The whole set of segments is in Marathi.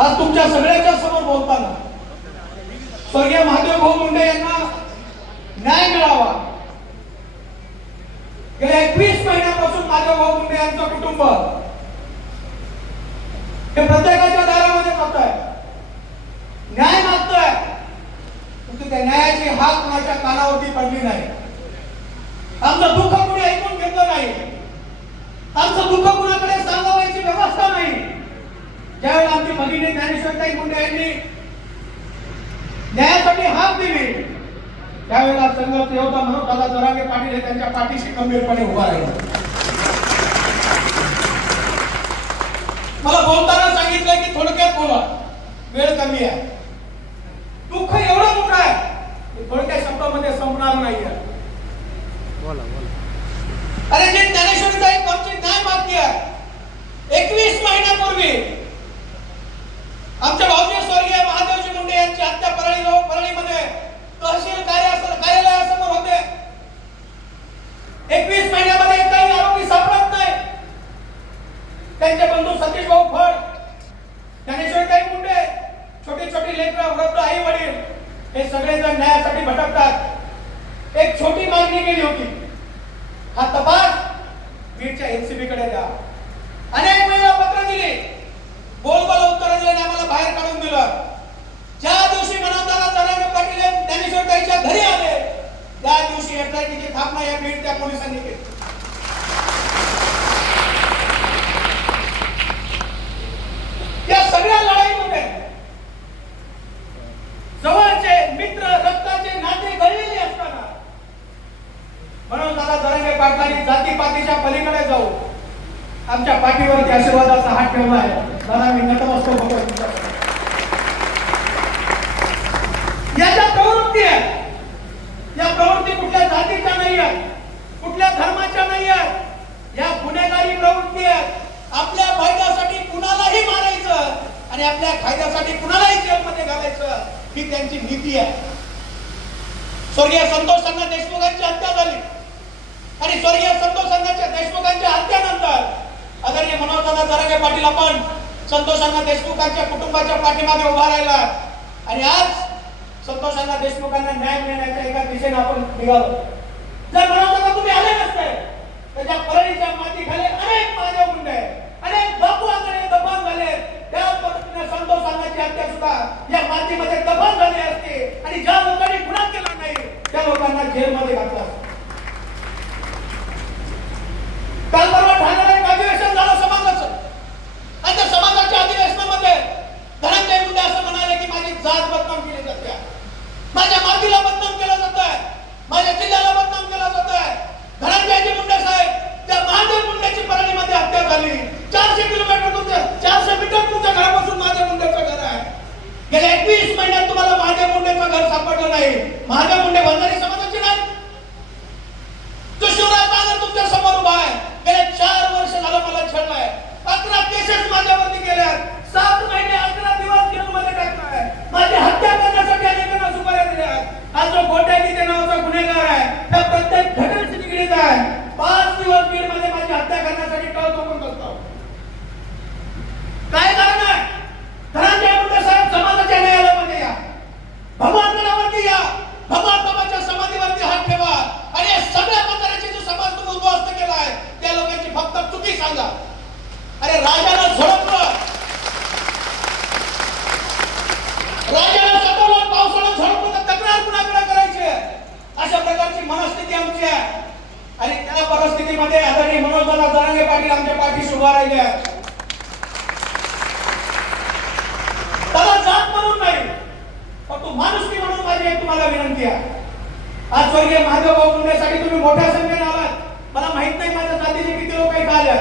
आज तुमच्या सगळ्यांच्या समोर बोलताना स्वर्गीय महादेव भाऊ मुंडे यांना न्याय मिळावा. गेल्या एकवीस महिन्यापासून महादेव भाऊ मुंडे यांचं कुटुंब हे प्रत्येकाच्या दारामध्ये जात आहे न्याय मागतोय. त्या न्यायाची हात माझ्या कानावरती पडली नाही आमचं दुःख कुणी ऐकून घेतलं नाही आमचं दुःख कुणाकडे सांगावायची व्यवस्था नाही ज्यावेळेला आमची भगिनी ज्ञानेश्वरताई मुंडे यांनी न्यायासाठी हाक दिली त्यावेळेला संघाचे योद्धा म्हणून दादा जरांगे पाटील हे त्यांच्या पाठीशी गंभीरपणे उभा राहिला. मला बोलताना सांगितलं की थोडक्यात बोला. वेळ कमी आहे. दुःख एवढं मोठं आहे थोडक्या शब्दामध्ये संपणार नाहीये. बोला बोला. अरे जे ज्ञानेश्वरीचा एक आमची न्याय मागणी आहे. एकवीस महिन्यापूर्वी आमच्या भाऊजी स्वर्गीय महादेवजी मुंडे यांची हत्या परळी परळीमध्ये तहसील कार्या कार्यालयासमोर होते एकवीस महिन्यामध्ये एकही आरोपी सापडत नाही त्यांचे बंधू सतीश भाऊ फड ज्ञानेश्वरीताई मुंडे छोटी छोटी लेकरं वृद्ध आई वडील हे सगळेजण न्यायासाठी भटकतात एक छोटी मागणी केली होती हा तपास बीडच्या एनसीबी कडे द्या अनेक वेळा पत्र दिली बोलबोल उत्तर दिले आणि आम्हाला बाहेर काढून दिलं ज्या दिवशी मनोदाला जरांगे पाटील हे ज्ञानेश्वरताईच्या घरी आले त्या दिवशी एसआयटीची स्थापना या बीड त्या पोलिसांनी केली या सगळ्या लढाईमध्ये जवळचे मित्र रक्ताचे नाते गळलेले असताना म्हणून दादा जरंगे पाटलांनी जातीपातीच्या पलीकडे जाऊ आमच्या पाठीवरती आशीर्वादाचा हात ठेवला आहे. दादा मी नतमस्तक असतो तुमच्याकडे. या ज्या प्रवृत्ती आहेत या प्रवृत्ती कुठल्या जातीच्या नाही आहेत कुठल्या धर्माच्या नाही आहेत या गुन्हेगारी प्रवृत्ती आहेत. आपल्या फायद्यासाठी कुणालाही मारायचं आणि आपल्या फायद्यासाठी कुणालाही जेलमध्ये घालायचं ही त्यांची नीती आहे. स्वर्गीय संतोष अण्णा देशमुखांची हत्या झाली. आणि स्वर्गीय संतोष देशमुखांच्या हत्यानंतर आदरणीय मनोजदादा जरांगे पाटील आपण संतोषांना देशमुखांच्या कुटुंबाच्या पाठीमागे उभा राहिला. आणि आज संतोषांना देशमुखांना न्याय मिळण्याच्या एका दिशेने आपण निघालो. जर मनोजदादा तुम्ही आले नसते तर त्या परळीच्या मातीखाली अनेक माझ्या मुंडे आहेत. अनेक बापू आंगणे दफन झाले. त्या पद्धतीने संतोष हत्या सुद्धा या मातीमध्ये दफन झाली असते आणि ज्या लोकांनी गुन्हा केला नाही त्या लोकांना जेलमध्ये घातलं असतं. काल परवा ठाण्याला एक अधिवेशन झालं समाजाचं आणि त्या समाजाच्या अधिवेशनामध्ये धनंजय मुंडे असं म्हणाले की माझी जात बदनाम केली जाते आहे. माझ्या मातीला बदनाम केलं जात आहे माझ्या जिल्ह्याला बदनाम केलं जात आहे धनंजयजी मुंडे साहेब त्या महादेव मुंडेची परळीमध्ये हत्या झाली चारशे किलोमीटर तुमच्या चारशे मीटर तुमच्या घरापासून महादेव मुंडेचं घर आहे गेल्या एकवीस महिन्यात तुम्हाला महादेव मुंडेचं घर सापडलं नाही. महादेव मुंडे बंजारी समाजाचे नाही तो शिवराज बाजार तुमच्यासमोर उभा आहे गेले चार वर्ष झालं मला छळलाय अकरा केसेस माझ्यावरती गेल्या सात महिने अकरा दिवस जेलमध्ये टाकलाय माझी हत्या करण्यासाठी अनेकांना सुपाऱ्या दिल्या आज जो गोट्या गीते नावाचा गुन्हेगार आहे त्या प्रत्येक घटनेशी निगडीत आहे पाच दिवस बीडमध्ये माझी हत्या करण्यासाठी टळ चोकून बसतो काय कारण आहे धनंजय मुंडे साहेब समाजाच्या न्यायालयामध्ये या भगवान गणावरती या भगवान बाबाच्या समाधीवरती हात ठेवा आणि या सगळ्या प्रकाराची जो समाज तुम्ही उद्ध्वस्त केला आहे त्या लोकांची फक्त चुकी सांगा अरे राजाला झोडपलं राजाला सतवलं पावसाळ्यात झोडपलं तर तक्रार कुणाकडे करायची आहे? अशा प्रकारची मनस्थिती आमची आहे आणि त्या परिस्थितीमध्ये आदरणीय मनोजदादा जरांगे पाटील आमच्या पाठीशी उभा राहिले आहेत. त्याला जात म्हणून नाही पण तू माणुसकी म्हणून माझी एक तुम्हाला विनंती आहे. आज स्वर्गीय महादेव भाऊ मुंडेसाठी तुम्ही मोठ्या संख्येने आलात. मला माहीत नाही माझ्या जातीचे किती लोक इथं आले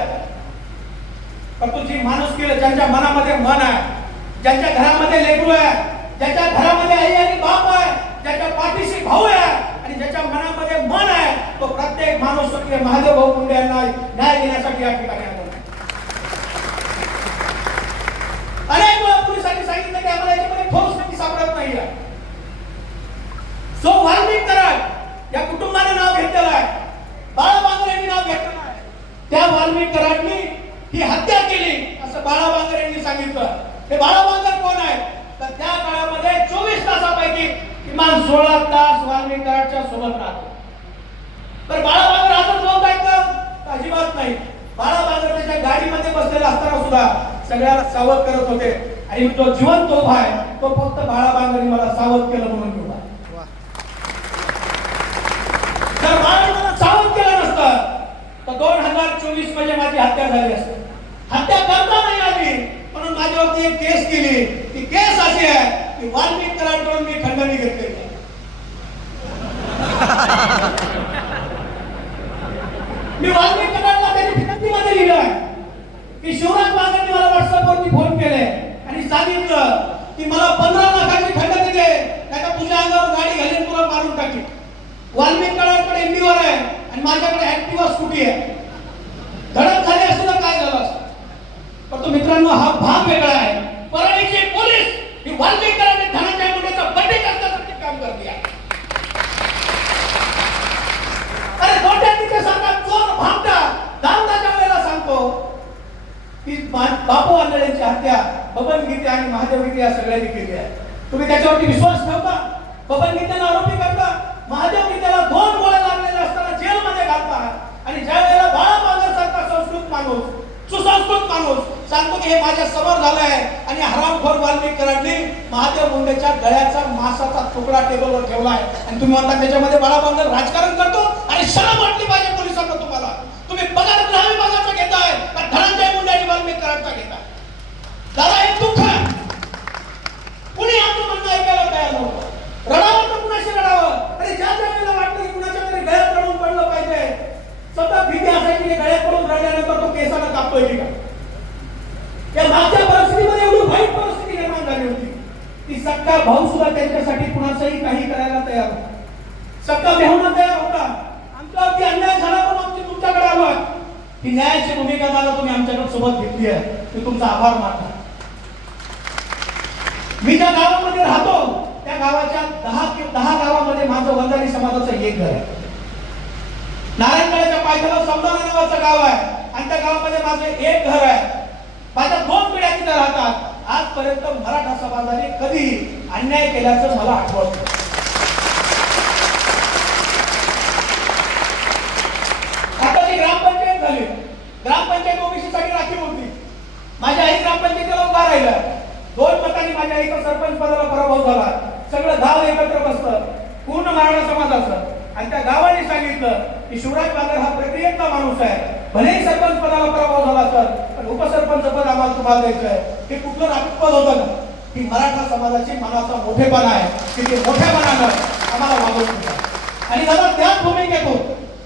पण तुझी माणुसकी ज्यांच्या मनामध्ये मन आहे ज्यांच्या घरामध्ये लेकरू आहे राष्ट्रीय महादेव भाऊ मुंडे यांना न्याय देण्यासाठी या ठिकाणी आलो. अनेक वेळा पोलिसांनी सांगितलं की आम्हाला याच्यामध्ये ठोस नक्की सापडत नाही जो वार्मिक कराड या कुटुंबाने नाव घेतलेलं आहे बाळा बांगर यांनी नाव घेतलेलं आहे त्या वार्मिक कराडनी ही हत्या केली असं बाळा बांगर यांनी सांगितलं. हे बाळा बांगर कोण आहे? तर त्या काळामध्ये चोवीस तासापैकी किमान सोळा तास वाल्मिक कराडच्या सोबत राहतो. तर बाळा अजिबात नाही. बाळा बागर गाडीमध्ये बसलेला असताना सुद्धा सगळ्याला सावध करत होते. आणि जो जिवंत उभा आहे तो फक्त बाळा बागरने मला सावध केलं म्हणून मी उभा जर बाळा मला सावध केलं नसतं तर दोन हजार चोवीसमध्ये माझी हत्या झाली असते. हत्या करता नाही आली म्हणून माझ्यावरती एक केस केली. ती केस अशी आहे की वाल्मिक कराडकडून मी खंडणी घेतलेली आहे. मी वाल्मिक कराडला त्याची विनंतीमध्ये लिहिलं आहे की शिवराज बागरने मला व्हॉट्सअपवरती फोन केले आणि सांगितलं की मला पंधरा लाखाची खंडणी दे नाही तुझ्या अंगावर गाडी घालीन तुला मारून टाकी वाल्मिक कराडकडे इंडिवर आहे आणि माझ्याकडे ऍक्टिवा स्कूटी आहे. धडक झाली असं काय झालं असतं? पण तो मित्रांनो हा भाग वेगळा आहे. परळीचे पोलीस ही वाल्मिक कराडने धनंजय मुंडेचा बड्डे करण्यासाठी काम करते आहे अरे गोट्यात सांगतात चोर भामटा दामदाच्या वेळेला सांगतो की बापू आंधळेंची हत्या बबन गीते आणि महादेव गीते या सगळ्यांनी केली आहे. तुम्ही त्याच्यावरती विश्वास ठेवता? बबन गीतेला आरोपी करता? महादेव गीतेला दोन गोळ्या लागलेल्या असताना जेलमध्ये घालता? आणि ज्या वेळेला बाळा सारखा संस्कृत माणूस सुसंस्कृत माणूस सांगतो की हे माझ्यासमोर झालं आहे आणि हरामखोर वाल्मिकरांनी महादेव मुंडेच्या गळ्याचा मासाचा तुकडा टेबलवर ठेवलाय आणि तुम्ही म्हणता त्याच्यामध्ये बाळा बांगर राजकारण करतो? आणि शरम वाटली पाहिजे पोलिसांना तुम्हाला तुम्ही पगार गृह विभागाचा घेताय का धनंजय मुंडे आणि वाल्मिक कराडचा घेताय दादा हे दुःख आहे. कुणी आमचं म्हणणं ऐकायला तयार नव्हतं रडावं तर कुणाशी रडावं अरे ज्या ज्या वेळेला वाटलं की कुणाच्या तरी गळ्यात रडून पडलं पाहिजे सतत भीती असायची की गळ्यात पडून रडल्यानंतर तो केसाला कापतोय की काय या मागच्या परिस्थितीमध्ये एवढी वाईट परिस्थिती निर्माण झाली होती की सक्का भाऊ सुद्धा त्यांच्यासाठी कुणाचंही काही करायला तयार सक्का भाऊना तयार होता. आमच्यावरती अन्याय झाला पण आमची तुमच्याकडे आलो ही न्यायाची भूमिका दादा तुम्ही आमच्याकडे सोबत घेतली आहे मी तुमचा आभार मानतो. मी ज्या गावामध्ये राहतो त्या गावाच्या दहा दहा गावामध्ये माझं वंजारी समाजाचं एक घर आहे. नारायणगडाच्या पायथ्याला समदाना नावाचं गाव आहे. आणि त्या गावामध्ये माझं एक घर आहे. माझ्या दोन पिढ्या तिथे राहतात. आजपर्यंत मराठा समाजाने कधी अन्याय केल्याचं मला आठवत. आता जी ग्रामपंचायत झाली. ग्रामपंचायत ओबीसीसाठी राखीव होती. माझ्या आई ग्रामपंचायतीला उभा राहिलं. दोन मतांनी माझ्या आईचा सरपंच पदाला पराभव झाला. सगळं गाव एकत्र बसलं पूर्ण मराठा समाजाचं. आणि त्या गावाने सांगितलं की शिवराज बागर हा प्रक्रियेतला माणूस आहे. भलेही सरपंच पदाला पराभव झाला तर पण उपसरपंच पद आम्हाला तुम्हाला द्यायचं आहे. हे कुठलं राजकीय पद होतं ना की मराठा समाजाची मनाचा मोठेपणा आहे. की ते मोठ्यापणानं आम्हाला वागवून देतात. आणि दादा त्याच भूमिकेतून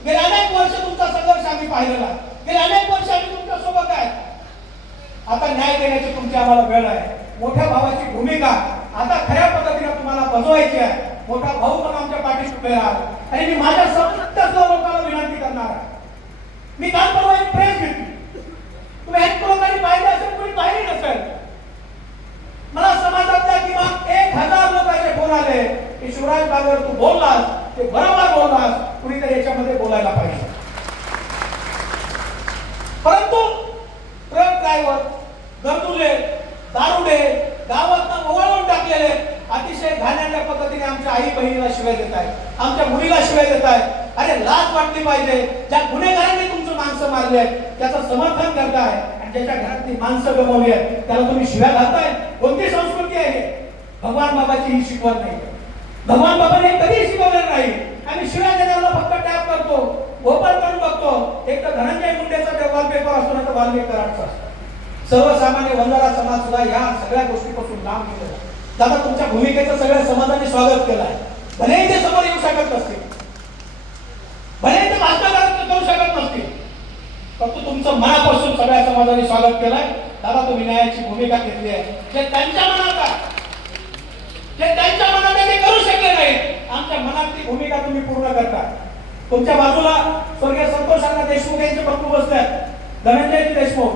गेले अनेक वर्ष तुमचा संघर्ष आम्ही पाहिलेला. गेले अनेक वर्ष आम्ही तुमच्यासोबत आहे. आता न्याय देण्याची तुमची आम्हाला वेळ आहे. मोठ्या भावाची भूमिका आता खऱ्या पद्धतीने तुम्हाला बजवायची आहे. मोठा भाऊ पण आमच्या पाठीशी उभे राहा आणि मी माझ्या समस्त लोकांना विनंती करणार आहे. मी काल परवा एक प्रेस घेतली. तुम्ही एक लोकांनी पाहिजे असेल कोणी पाहिली नसेल. मला समाजातल्या किमान एक हजार लोकांचे फोन आले. की शिवराज बागर तू बोललास. ते बरोबर बोललास. कुणीतरी याच्यामध्ये बोलायला पाहिजे. परंतु ट्रक ड्रायव्हर गरजुले दारुडे गावात ओवाळून टाकलेले अतिशय घाण्याच्या पद्धतीने आमच्या आई बहिणीला शिवाय देत आहेत. आमच्या मुलीला शिवाय देत आहेत. अरे लाज वाटली पाहिजे. ज्या गुन्हेगारांनी माणसं मारली आहेत त्याचं समर्थन करताय आणि ज्याच्या घरातली माणसं गमावली आहेत. त्याला तुम्ही शिव्या घालताय? कोणती संस्कृती आहे भगवान बाबाची ही शिकवण नाही. भगवान बाबाने कधी शिकवलं नाही. आणि शिव्या देण्याला फक्त टॅप करतो ओपन करून बघतो. एक तर धनंजय मुंडेचा वॉलपेपर असतो ना तर वाल्मिक असतो. सर्वसामान्य वंजारा समाज सुद्धा या सगळ्या गोष्टीपासून लांब गेलेला दादा तुमच्या भूमिकेचं सगळ्या समाजाने स्वागत केलं आहे भलेही ते समोर येऊ शकत नसतील भलेही ते भाषण करू शकत नसतील फक्त तुमचं मनापासून सगळ्या समाजाने स्वागत केलंय. दादा तुम्ही न्यायाची भूमिका घेतली आहे. जे त्यांच्या मनात जे त्यांच्या मनात ते करू शकले नाहीत. आमच्या मनातली भूमिका तुम्ही पूर्ण करता. तुमच्या बाजूला स्वर्गीय संतोषांना देशमुख यांचे बंधू बसतात धनंजय देशमुख.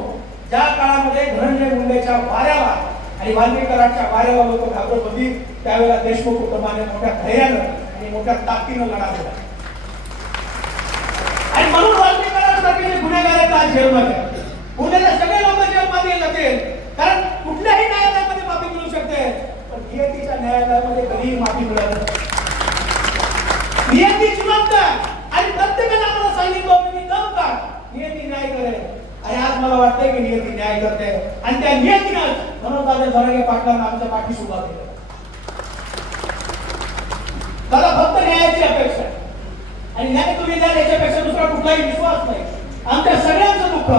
ज्या काळामध्ये धनंजय मुंडेच्या वाऱ्याला आणि वाल्मीकरांच्या वाऱ्याला लोक घाबरत होती त्यावेळेला देशमुख कुटुंबाने मोठ्या धैर्यानं आणि मोठ्या ताकदीनं लढा दिला. पद्धतीने गुन्हेगाराचा आज जेलमध्ये आहे सगळे लोक जेलमध्ये जातील. कारण कुठल्याही न्यायालयामध्ये माफी मिळू शकते. पण नियतीच्या न्यायालयामध्ये कधीही माफी मिळत नियती जिवंत आणि प्रत्येकाला आम्हाला सांगितलं मी न नियती न्याय करे आणि आज मला वाटतंय की नियती न्याय करते. आणि त्या नियतीनंच म्हणून माझ्या झरागे पाटलांना आमच्या पाठी उभा केलं. त्याला फक्त न्यायाची अपेक्षा आणि न्याय तुम्ही द्याल याच्यापेक्षा दुसरा कुठलाही विश्वास नाही. आमच्या सगळ्यांचं दुःख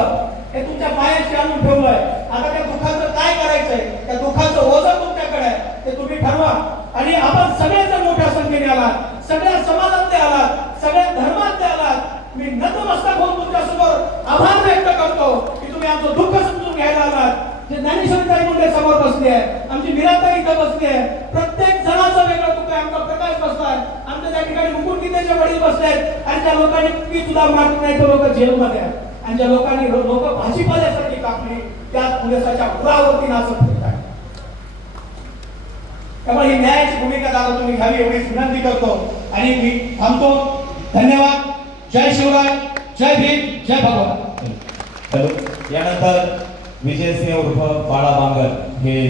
हे तुमच्या पायाशी आणून ठेवलंय आता त्या दुःखाचं काय करायचंय? त्या दुःखाचं ओझं तुमच्याकडे आहे. ते तुम्ही ठरवा. आणि आपण सगळेजण मोठ्या संख्येने आलात. सगळ्या समाजातले आलात. सगळ्या धर्मातले आलात. मी नतमस्तक होऊन तुमच्यासमोर आभार व्यक्त करतो की तुम्ही आमचं दुःख समजून घ्यायला आलात. जे ज्ञानेश्वरी मुंडे समोर बसली आहे आमची मीराताई इथं बसली आहे. प्रत्येक जणाचा वेगळा तुक आहे. आमचा प्रकाश बसलाय. आमच्या त्या ठिकाणी मुकुट गीतेचे वडील बसले आहेत. आणि त्या लोकांनी पी सुद्धा मारत नाही. तर लोक जेलमध्ये आहेत. आणि ज्या लोकांनी लोक भाजीपाल्यासाठी कापली त्या पोलिसाच्या उरावरती नाचत त्यामुळे ही न्यायाची भूमिका दादा तुम्ही घ्यावी एवढीच विनंती करतो. आणि मी थांबतो. धन्यवाद. जय शिवराय. जय भीम. जय भगवान. हॅलो. यानंतर विजय सिंह उर्फ बाळा बांगर हे